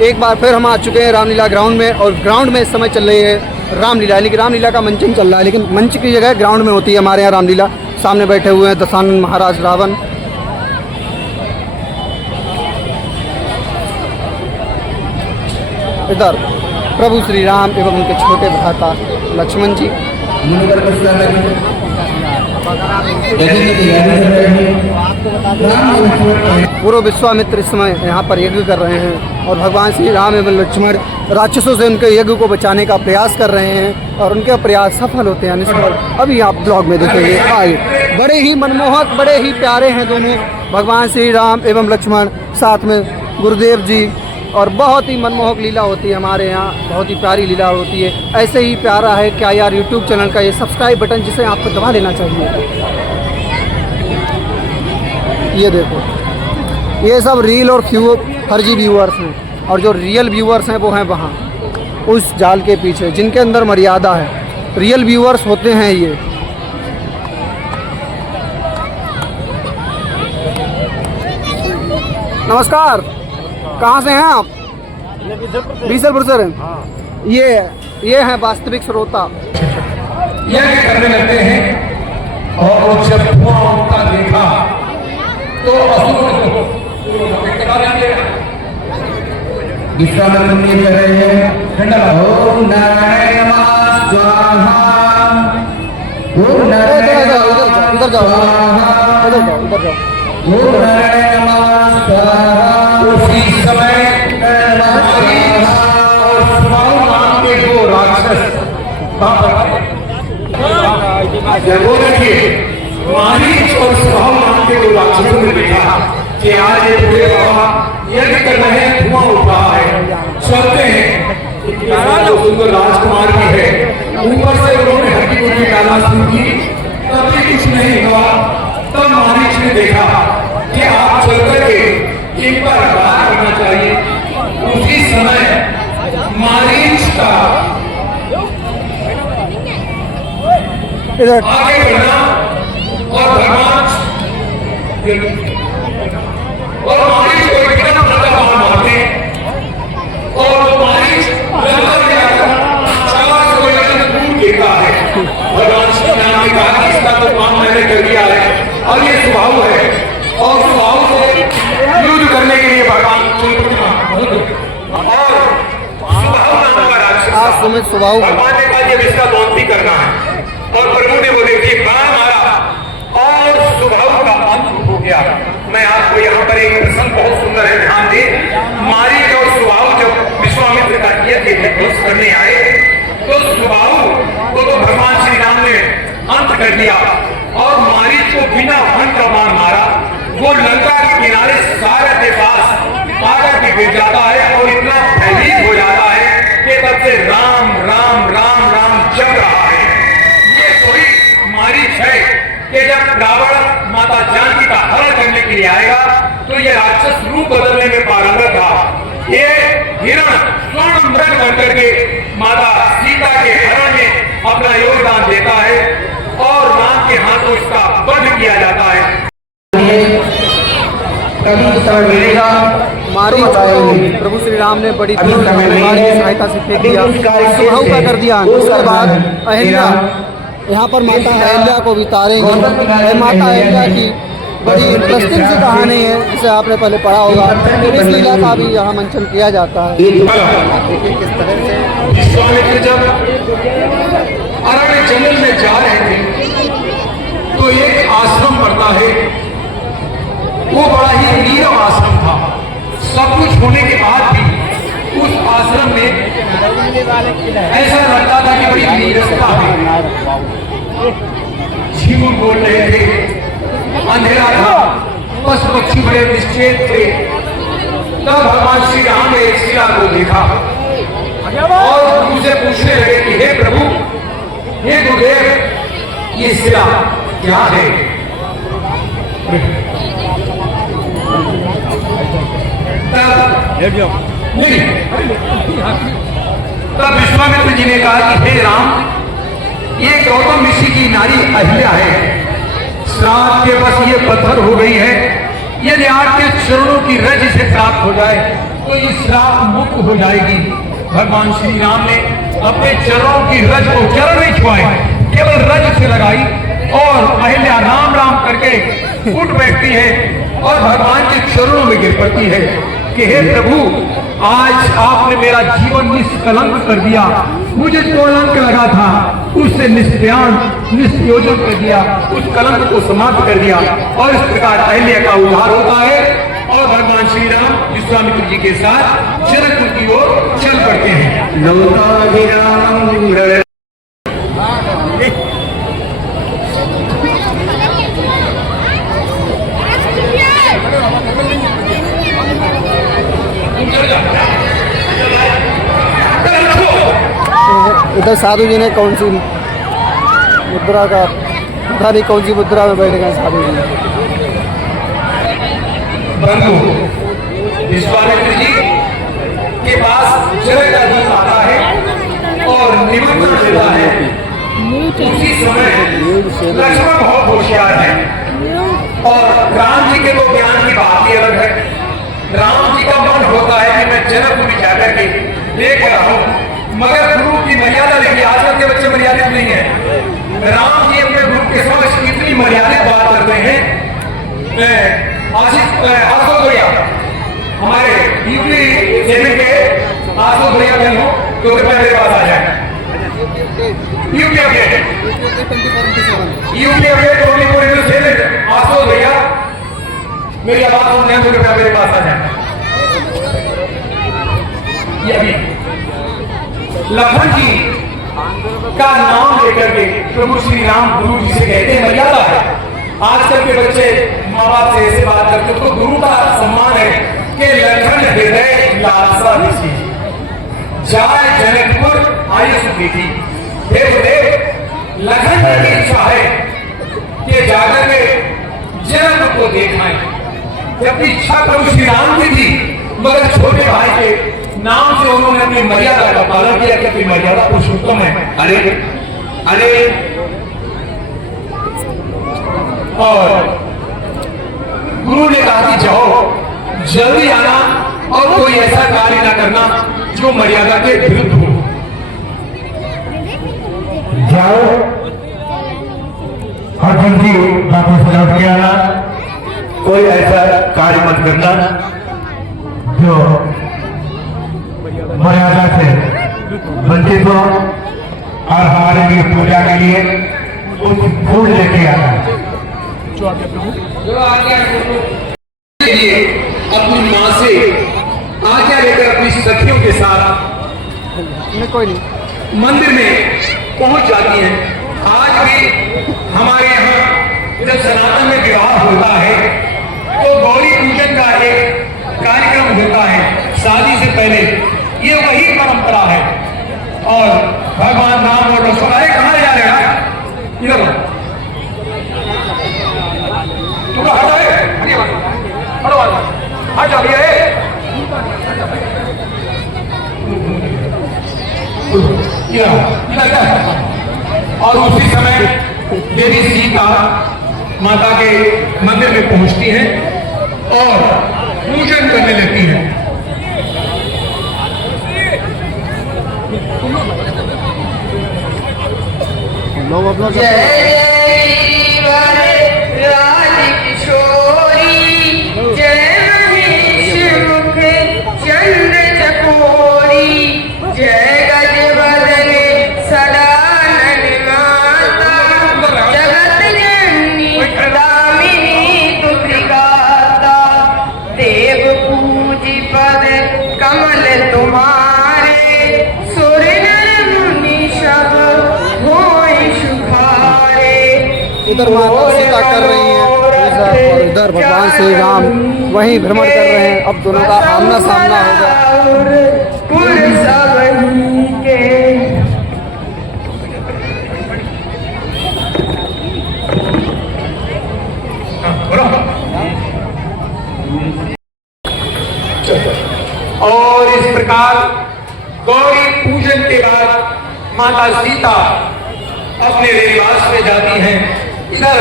एक बार फिर हम आ चुके हैं रामलीला ग्राउंड में, और ग्राउंड में इस समय चल रही है रामलीला, यानी कि रामलीला का मंचन चल रहा है, लेकिन मंच की जगह ग्राउंड में होती है हमारे यहाँ रामलीला। सामने बैठे हुए हैं दशानन महाराज रावण, इधर प्रभु श्री राम एवं उनके छोटे भ्राता लक्ष्मण जी। पूर्व विश्वामित्र इस समय यहाँ पर यज्ञ कर रहे हैं, और भगवान श्री राम एवं लक्ष्मण राक्षसों से उनके यज्ञ को बचाने का प्रयास कर रहे हैं, और उनके प्रयास सफल होते हैं निष्फल। अभी आप ब्लॉग में देखेंगे आगे। बड़े ही मनमोहक, बड़े ही प्यारे हैं दोनों, भगवान श्री राम एवं लक्ष्मण, साथ में गुरुदेव जी, और बहुत ही मनमोहक लीला होती है हमारे यहाँ, बहुत ही प्यारी लीला होती है। ऐसे ही प्यारा है क्या यार यूट्यूब चैनल का ये सब्सक्राइब बटन, जिसे आपको दबा लेना चाहिए। ये देखो, ये सब रील और फर्जी व्यूअर्स हैं, और जो रियल व्यूअर्स हैं वो हैं वहाँ उस जाल के पीछे, जिनके अंदर मर्यादा है। रियल व्यूअर्स होते हैं ये। नमस्कार, कहाँ से हैं आप? बीसलपुर से हैं। हाँ। ये है वास्तविक श्रोता। यज्ञ करने लगते हैं, और जब धुआं उठता देखा तो विश्वामित्र मुनि कह रहे हैं, ओम नारायण नमः स्वाहा, ओम नारायण उधर जाओ, ओम नारायण नमः स्वाहा। उसी समय और सुबाहु नाम के दो राक्षस मारीच और सुबाहु नाम के दो राक्षसों ने देखा कि आज ये पूरे बाबा यज्ञ कर रहे हैं, धुआं उठ रहा है, चलते हैं। सुंदर राजकुमार भी है, ऊपर से उन्होंने हड्डी उन्हें डालना शुरू की, तब भी कुछ नहीं हुआ। तब मारीच ने देखा कि आप चल करके एक बार बात करना चाहिए। उसी समय मारीच का आगे बढ़ना और धर्मांश और मारीच को इतना बड़ा बाण मारते, और मारीच दूर गिरता है। भगवान श्री राम ने कहा कि इसका तो काम मैंने कर दिया है, और ये स्वभाव है, और स्वभाव से युद्ध करने के लिए भगवान भगवान ने कहा जब इसका मौत करना है, और प्रभु ने बोले कि बाण मारा और स्वभाव का अंत हो गया। मैं आपको यहाँ पर एक प्रसंग बहुत सुंदर है, ध्यान दें। मारीच और स्वभाव जब विश्वामित्र का यज्ञ ध्वस्त करने आए, तो स्वभाव को तो भगवान श्री राम ने अंत कर दिया, और मारीच को बिना हन का बाण मारा। वो लंका के किनारे सागर के पास आकर के गिर जाता है, और इतना भयभीत हो जाता है कि तब से राम राम राम राम जप रहा है। ये थोड़ी मारीच है कि जब रावण माता जानकी का हरण करने के लिए आएगा, तो ये राक्षस रूप बदलने में पारंगत था। ये हिरण स्वर्ण मृग बनकर के माता सीता के हरण में अपना योगदान देता है, और राम के हाथों इसका वध किया जाता है। मारीच प्रभु श्री राम ने बड़ी तलवार की सहायता से फेंक दिया, सुबाहु का कर दिया। उसके बाद अहिल्या, यहाँ पर माता अहिल्या को भी तारेंगे। माता अहिल्या की बड़ी इंटरेस्टिंग सी कहानी है, जिसे आपने पहले पढ़ा होगा। इस लीला का भी यहाँ मंचन किया जाता है। देखिए किस तरह से विश्वामित्र जब अरण्य जंगल में जा रहे थे, तो एक आश्रम पड़ता है, वो बड़ा ही नीरव आश्रम था। सब कुछ होने के बाद भी उस आश्रम में ऐसा लगता था कि बड़ी नीरसता है। झींगुर बोल रहे थे, अंधेरा था, पशु पक्षी बड़े निश्चेत थे। तब भगवान श्री राम ने एक शिला को देखा, और उनसे पूछने लगे कि हे प्रभु, हे गुरुदेव, ये शिला क्या है? तब विश्वामित्र जी ने कहा कि हे राम, ये गौतम ऋषि की नारी अहिल्या है, श्राप के बस ये पत्थर हो गई है, यदि आपके चरणों की रज से प्राप्त हो जाए तो ये श्राप मुक्त हो जाएगी। भगवान श्री राम ने अपने चरणों की रज को चरण नहीं छुआए, केवल रज से लगाई और अहिल्या राम राम करके उठ बैठती है और भगवान के चरणों में गिर पड़ती है कि हे प्रभु, आज आपने मेरा जीवन निष्कलंक कर दिया, मुझे जो कलंक लगा था उससे निष्प्रयाण निष्प्रयोजन कर दिया, उस कलंक को समाप्त कर दिया। और इस प्रकार अहिल्या का उद्धार होता है और भगवान श्री राम विश्वामित्र जी के साथ जनकपुर की ओर चल पड़ते हैं। इधर साधु जी ने कौन सी मुद्रा का पता नहीं, कौन सी मुद्रा में बैठ गए साधु जी। बंधु विश्वामित्र जी के पास जनक का दूत आता है और निमंत्रण देता है। उसी समय लक्ष्मण बहुत होशियार है और राम जी के तो ज्ञान की बात ही अलग है। राम जी का मन होता है कि मैं जनकपुर जाकर के लेकर आऊं, मगर गुरु की मर्यादा देखिए, आजकल के बच्चे मर्यादित नहीं है। राम जी अपने गुरु के समक्ष इतनी मर्यादित बात करते हैं। आशुष भैया हमारे यूपी सेवन के आशुष भैया नहीं हो तो कृपया मेरे पास आ जाए। यूपी अपडेट आशुष भैया मेरी आवाज सुनने हैं तो कृपया मेरे पास आ जाए। ये अभी लखन जी का नाम लेकर के प्रभु श्री राम गुरु जी से कहते हैं मर्यादा है। आजकल के बच्चे माँ बाप से ऐसे बात करते तो गुरु का सम्मान है कि लखन हृदय लालसा ऋषि जाए जनकपुर आयु सुखी थी। देव लखन की इच्छा है कि जाकर के जनक को देखना है। जबकि इच्छा प्रभु श्री राम की थी, मगर छोटे भाई के नाम से उन्होंने अपनी मर्यादा का पालन किया कि अपनी मर्यादा पुरुषोत्तम है। अरे अरे और गुरु ने कहा कि जाओ जल्दी आना और कोई ऐसा कार्य ना करना जो मर्यादा के विरुद्ध हो। जाओ और जल्दी वापस लौट के आना, कोई ऐसा कार्य मत करना जो मर्यादा से वंचित हो। और हमारे लिए पूजा के लिए कुछ फूल लेके आना। जो आज्ञा के लिए अपनी माँ से आज्ञा लेकर अपनी सखियों के साथ कोई नहीं मंदिर में पहुंच जाती हैं। आज भी हमारे यहाँ जब सनातन में विवाह होता है तो गौरी पूजन का एक कार्यक्रम होता है शादी से पहले। ये वही परंपरा है और भगवान राम और लक्ष्मण कहाँ जा रहे हैं? इधर तुम हट जाओ भैया। और उसी समय देवी सीता माता के मंदिर में पहुंचती हैं और पूजन करने लगती हैं। लोग अपना इधर माता सीता कर रही हैं और इधर भगवान श्री राम वहीं भ्रमण कर रहे हैं। अब दोनों का आमना सामना होगा। और इस प्रकार गौरी पूजन के बाद माता सीता अपने निवास में जाती हैं इधर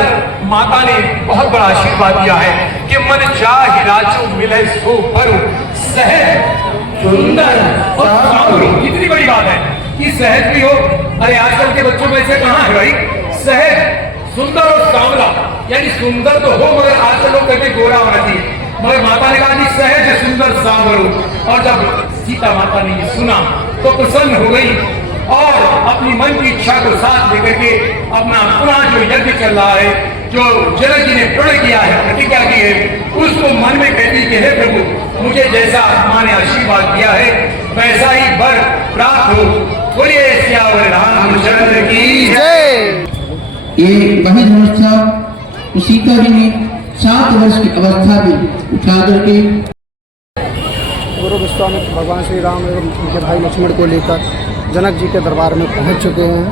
माता ने बहुत बड़ा आशीर्वाद दिया है कि मन चाहे राजो मिले सो भरो सहज सुंदर और सावरो। कितनी बड़ी बात है कि सहज भी हो। अरे आजकल के बच्चों में से कहाँ है भाई सहज सुंदर और सांवला, यानी सुंदर तो हो मगर आजकल लोग कहते गोरा होना चाहिए, मगर माता ने कहा कि सहज सुंदर सांवरो। और जब सीता माता ने ये सुना तो प्रसन्न हो गई और अपनी मन की इच्छा को साथ लेकर के अपना पूरा जो यज्ञ चल रहा है, जो जनक जी ने प्रण किया है, प्रतिज्ञा की है, उसको मन में कहती कि हे प्रभु मुझे जैसा मां ने आशीर्वाद दिया है वैसा ही वर प्राप्त हो। बोलिए सियावर रामचंद्र की जय। ये वही धनुष था उसी का भी 7 वर्ष की अवस्था में उठा करके गुरु विश्वामित्र भगवान श्री राम एवं उनके भाई लक्ष्मण को लेकर जनक जी के दरबार में पहुंच चुके हैं।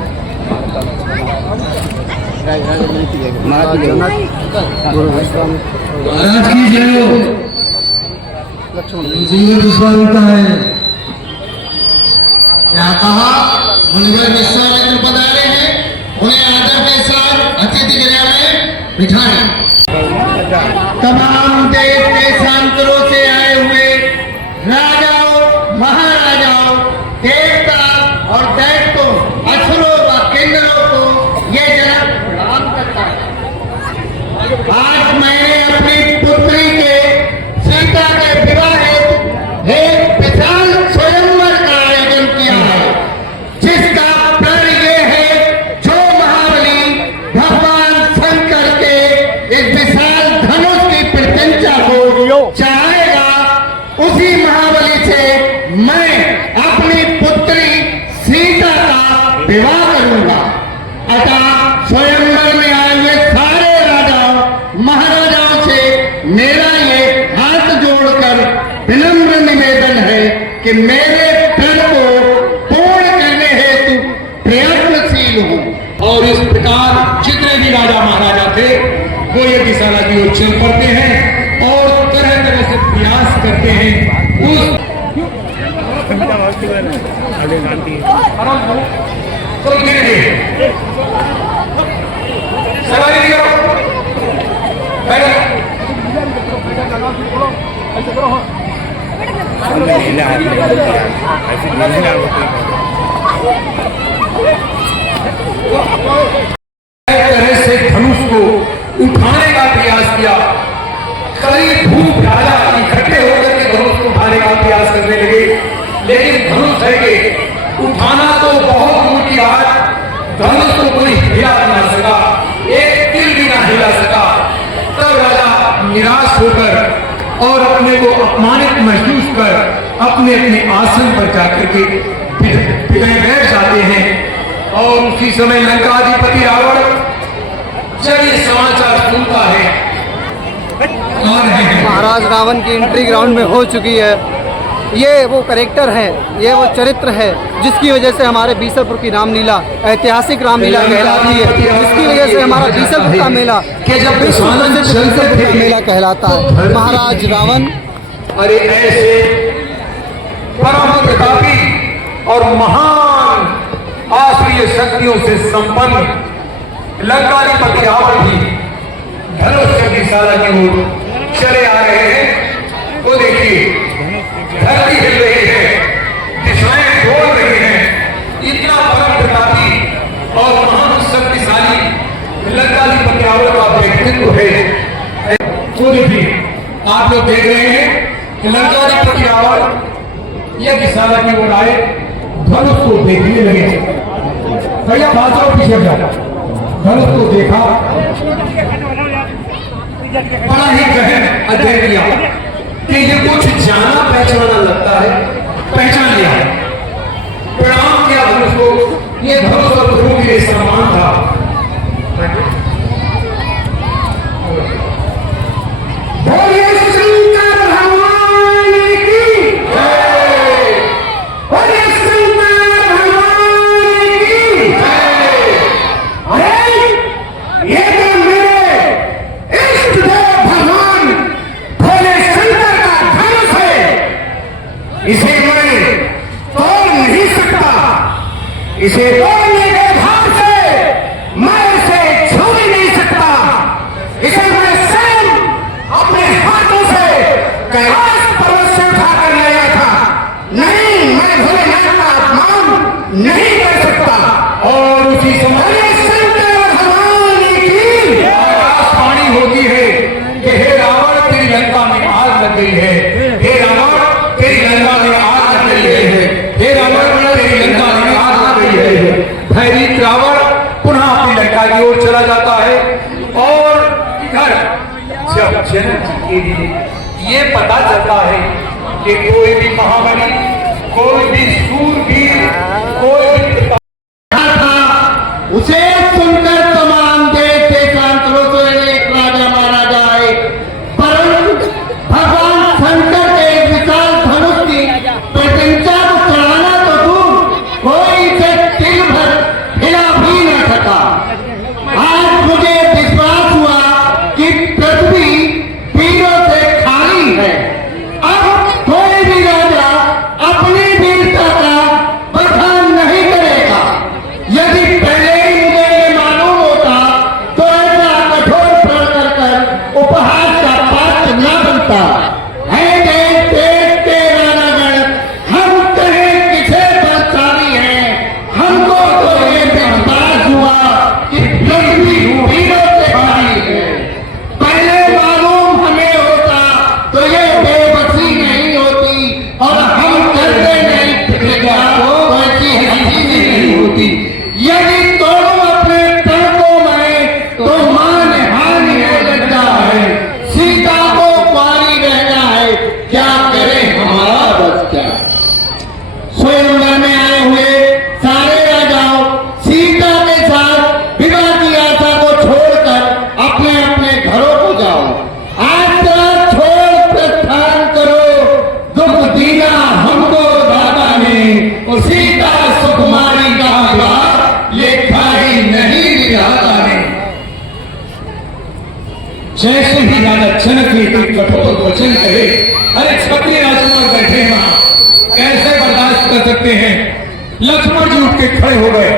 जनक गुरु विश्वामित्र महाराज की जय हो। लक्ष्मण विश्वामित्र है क्या कहा, मुनिवर विश्वामित्र पधारे हैं, उन्हें आदर के साथ अतिथि गृह में बिठाएं। तमाम देश के सांसदों से आए हुए राजाओं, महाराजाओं, देवता और दैत्यों, असुरों व किन्नरों को ये जनक प्रणाम करता है। आज मैंने अपनी पुत्री के सीता के विवाह हेतु एक विशाल स्वयंवर का आयोजन किया है, जिसका प्रण ये है जो महाबली भगवान शंकर के इस विशाल धनुष की प्रशंसा को चाहेगा, उसी महाबली से मैं अपनी पुत्री सीता का विवाह करूंगा। अतः स्वयंवर में आए हुए सारे राजाओं महाराजाओं से मेरा ये हाथ जोड़कर विनम्र निवेदन है कि मेरे प्रण को पूर्ण करने हेतु प्रयत्नशील हूँ। और इस प्रकार जितने भी राजा महाराजा थे वो ये दिशाला की ओर चल पड़ते हैं और तरह तरह से प्रयास करते हैं उस सवारी तरह से धनुष को उठाने का प्रयास किया। कई धूप राजा इकट्ठे होकर के धनुष को उठाने का प्रयास करने लगे, लेकिन धनुष है कि उठाना तो बहुत दूर की बात, धनुष को कोई हिला ना सका, एक तिल भी ना हिला सका। तब राजा निराश होकर और अपने को अपमानित महसूस कर अपने अपने आसन पर जाकर के बैठ जाते हैं। और उसी समय लंकाधिपति रावण जब ये समाचार सुनता है, महाराज रावण की एंट्री ग्राउंड में हो चुकी है। ये वो कैरेक्टर है, ये वो चरित्र है जिसकी वजह से हमारे बीसलपुर की रामलीला ऐतिहासिक रामलीला कहलाती है, जिसकी वजह से हमारा बीसलपुर का मेला बीसलपुर का मेला कहलाता है। महाराज रावण अरे ऐसे परम प्रतापी और महान आश्रय शक्तियों से संपन्न लंकाधिपति रावण भी धनुष शक्तिशाला की ओर चले आ रहे हैं। वो देखिए धरती हिल रही है, दिशाएं डोल रही हैं। इतना परम प्रतापी और महान शक्तिशाली लंकाधिपति रावण का व्यक्तित्व है। खुद भी आप लोग देख रहे हैं कि लंकाधिपति रावण यह दिशाला की ओर आए, धनुष को देखने लगे। भैया बाजू पीछे जाओ। धनुष को देखा, बड़ा ही गहन अध्ययन किया कि ये कुछ जाना पहचाना लगता है, पहचान लिया। प्रणाम किया धनुष को, ये धनुष और प्रभु के लिए सम्मान था। बोलिए शंकर भगवान की जय, बोलिए शंकर भगवान की जय। अरे ये तो मेरे इष्ट देव भगवान भोले शंकर का धनुष है, इसे मैं तोड़ नहीं सकता, इसे तोड़ने के भाव से मैं इसे छू भी नहीं सकता। नहीं कर सकता। और उसी समय आकाशवाणी होती है कि हे रावण तेरी लंका में आग लग गई है, हे रावण तेरी लंका में आग लग गई है, हे रावण तेरी लंका में आग लग गई है। भयभीत रावण पुनः अपनी लंका की ओर चला जाता है और इधर जब जनक जी के लिए ये पता चलता है कि कोई भी महाबली, कोई भी सूरवीर, कोई भी उसे सुनकर तमाम देश से सांसदों से एक राजा मारा जाए, परंतु भगवान शंकर के एक विशाल धनुष की प्रशंसा को चढ़ाना तो दूर, कोई इसे तिल भर हिला भी न सका। आज मुझे विश्वास हुआ कि पृथ्वी वीरों से खाली है। अब कोई भी राजा अपनी वीरता का बखान नहीं करेगा। यदि पहले ही मुझे ये मालूम होता तो ऐसा कठोर प्रण कर उपहास का पात्र न बनता। है देश देश के राजागण, हम कहें किसे बलशाली हैं, हमको तो ये विश्वास हुआ कि पृथ्वी वीरों से खाली है। पहले मालूम हमें होता तो ये बेबसी नहीं होती और हम करते नहीं प्रतिज्ञा तो ऐसी हंसी नहीं होती। यदि दोनों अपने तर्कों में तो मान हानि हो लगता है, सीता को पानी रहना है, क्या करे हमारा बस क्या। स्वयंवर में आए हुए सारे राजाओं सीता के साथ विवाह की आशा को छोड़कर अपने अपने घरों को जाओ। आशा छोड़ प्रस्थान करो, दुख दीना हमको दादा ने, और सीता सुकुमारी का विवाह लिखा ही नहीं विधाता ने। जैसे ही राजा जनक ने कोई कठोर वचन कहे, अरे क्षत्रिय राजकुमार बैठे हैं वहां, कैसे बर्दाश्त कर सकते हैं। लक्ष्मण जी उठ के खड़े हो गए,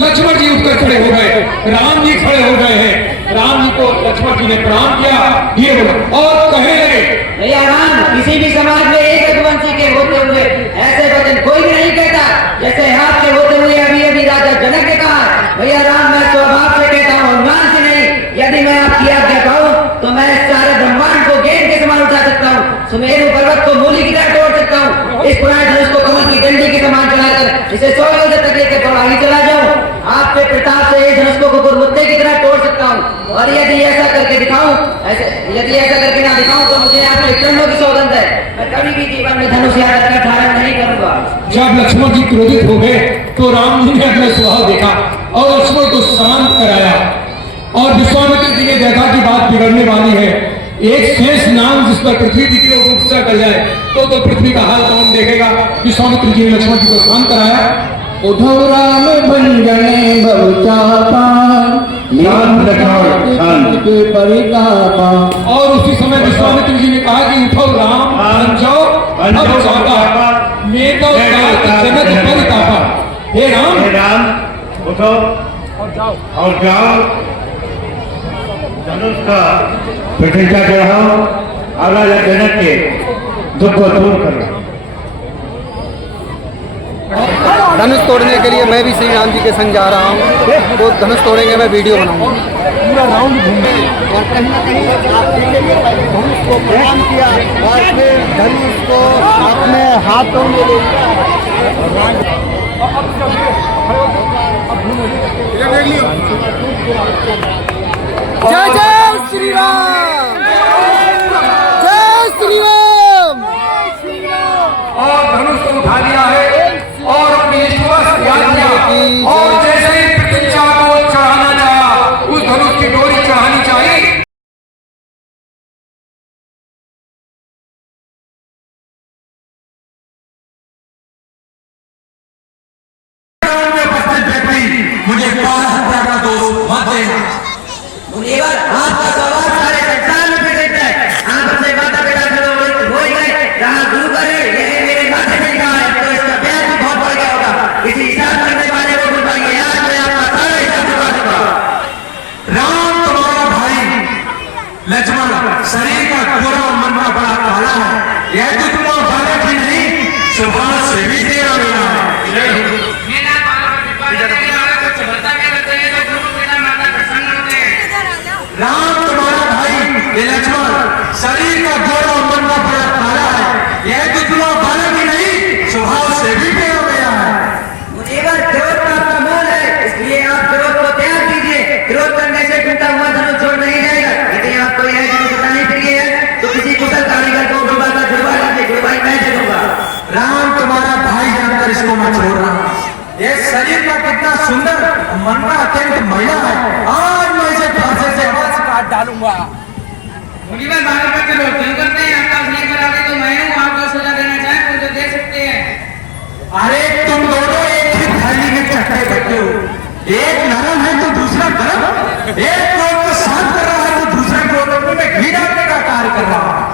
लक्ष्मण जी उठकर खड़े हो गए, राम जी खड़े हो गए हैं। राम जी को लक्ष्मण जी ने प्रणाम किया, ये बोला और कहे लगे, भैया राम, किसी भी समाज में एक रघुवंशी के होते हुए ऐसे वचन कोई भी नहीं कहता जैसे आपके होते हुए अभी अभी राजा जनक ने कहा। भैया राम, मैं स्वभाव से कहता हूँ, अनुमान से नहीं। यदि मैं आपकी आज्ञा कहूँ तो मैं सारे ब्रह्मांड को गेंद के समान उठा सकता हूँ, सुमेरु पर्वत को मूली की तरह तोड़ सकता हूँ, इस पुराने धनुष को कमल की डंडी के समान चलाकर इसे 100 योजन तक लेकर थोड़ा ही चला जाऊँ। आपके प्रताप से इस धनुष को कुकुरमुत्ते की तरह तोड़ सकता हूँ। और यदि ऐसा करके दिखाऊं, यदि ऐसा करके ना दिखाऊं तो मुझे आपने चरणों की सौगंध है, मैं कभी भी जीवन में धनुष याद का धारण नहीं करूंगा। जब लक्ष्मण जी क्रोधित हो गए तो राम जी ने अपना स्वभाव देखा और लक्ष्मण को शांत कराया। और विश्वामित्र जी ने देखा कि बात बिगड़ने वाली है, एक शेष नाम जिस पर पृथ्वी दिखी वो गुस्सा कर जाए तो पृथ्वी का हाल कौन देखेगा। विश्वामित्र जी ने लक्ष्मण जी को शांत कराया। उधव राम भंजने बहुचापा, के परितापा। और उसी समय विश्वामित्र जी ने कहा कि उठो राम भंजो बहुचापा, मेघो जनक परितापा। हे राम उठो और जाओ, धनुष का प्रतिज्ञा चढ़ाओ और राजा जनक के दुख को दूर करो। धनुष तोड़ने के लिए मैं भी श्री राम जी के संग जा रहा हूँ। वो धनुष तोड़ेंगे, मैं वीडियो बनाऊंगा। पूरा राउंड घूमेंगे और कहीं ना कहीं आपने धनुष को प्रणाम किया और फिर धनुष को अपने हाथों में ले लिया। जय जय श्री राम, जय श्री राम। और धनुष को उठा लिया है और अपनी विश्वास याद किया और जैसे ही प्रतिज्ञा को चढ़ाना चाहा, उस धनुष की डोरी चढ़ानी चाहिए। मुझे 12 हत्या का दोष मत देना। मुनीवर, आपका सवाल सारे कितना सुंदर, मन का अत्यंत महिला है। आज मैं इसे फांसी से काट डालूंगा। मुनीवर बाहर पर चलो, क्यों करते हैं? आपका नहीं कराते तो मैं हूँ, आप जो सजा देना चाहें वो तो दे सकते हैं। अरे तुम दोनों एक ही थाली में चट्टे बैठे हो, एक नरम है तो दूसरा गरम, एक क्रोध को शांत कर रहा है तो दूसरा क्रोध में घी डालने का कार्य कर रहा है।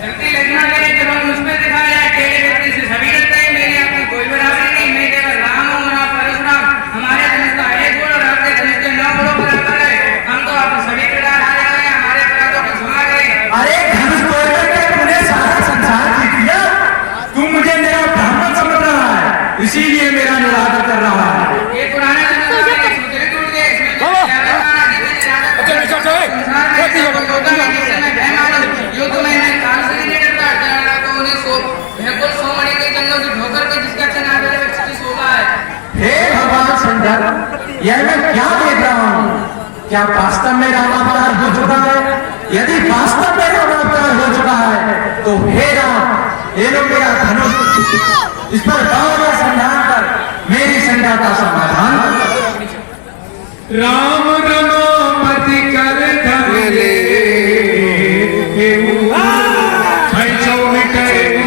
जल्दी लगना मेरे जब मुझ पर दिखाया जाए, टेढ़े व्यक्ति से सभी डरते हैं। मेरे आपकी कोई बराबरी नहीं, मैं केवल राम हूँ और आप परशुराम। हमारे धनुष का 1 गुण और आपके धनुष के 9 गुणों बराबर है। हम तो आपके सभी प्रकार हारे गए, हमारे अपराधों को क्षमा करें। अरे धनुष तोड़ करके तूने सारा संसार जीत लिया, तू मुझे मेरा ब्राह्मण समझ रहा है, इसीलिए मेरा निरादर कर रहा है। ये पुराने जमाने के सूत्र टूट गए, इसमें जो युद्ध में मैं काल से नहीं डरता, डरा तो उन्हें सो बिल्कुल सोमणि के जंगल की ठोकर के जिसका क्षण आगे व्यक्ति सोता है। हे भगवान शंकर, यह मैं क्या देख रहा हूँ? क्या वास्तव में रामावतार हो चुका है? यदि वास्तव में रामावतार हो चुका है तो हे राम, ये लो मेरा धनुष, इस पर गौर संधान कर मेरी शंका का समाधान कर। राम रमापति कर धन ले,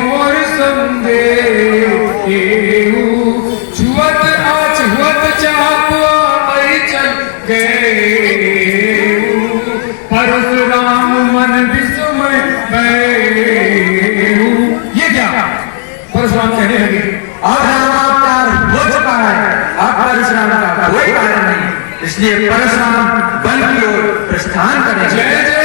और संदेह छुअत अछुअत चाप चल गए, परशुराम मन विस्मय भयउ। ये क्या परशुराम कहने लगे? और रामावतार हो चुका है, अब परशुराम का कोई कारण नहीं, इसलिए परशुराम वन की ओर प्रस्थान करें। जय जय